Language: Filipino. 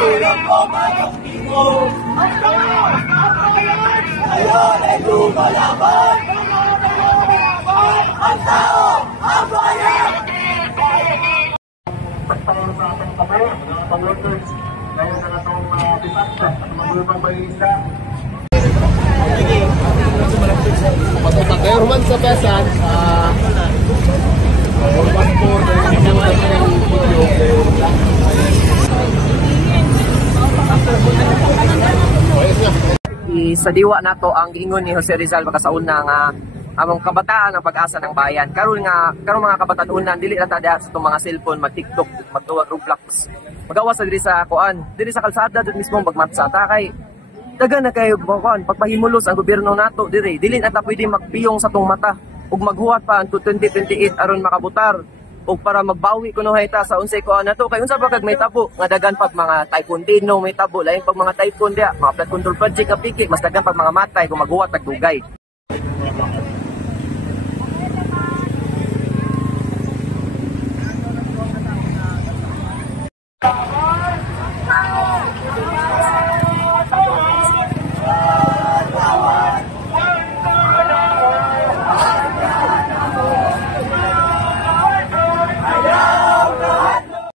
Silang pumayong timo. Ngayon ay lumalaban. Ang tao, ang bayan. Para sa atong kamo, mga pang-workers, ngayon na itong disasta at maglumang balisa. Kayo man sa pesan, sa diwa nato ang giingon ni Jose Rizal baka sa una nga among kabataan ang pag-asa ng bayan. Karon mga kabataan unan dili na ta sa itong mga cellphone, mag-TikTok, magtuwag Roblox. Magawas sa diri sa kuan, diri sa kalsada dito mismo magmatsa ta kay dagan na kayo kuan pagpahimulos ang gobyerno nato diri. Dili na ta pwede magpiyong sa tong mata ug maghuwat pa until 2028 aron makabutar ug para magbawi kuno hayta sa unsay kuan nato kay unsa ba kag may tabo nga dagan pag mga typhoon Dino may tabo lain pag mga typhoon dia mga flood control project nga piki mas dagan pag mga matay kung maghuwat tag dugay.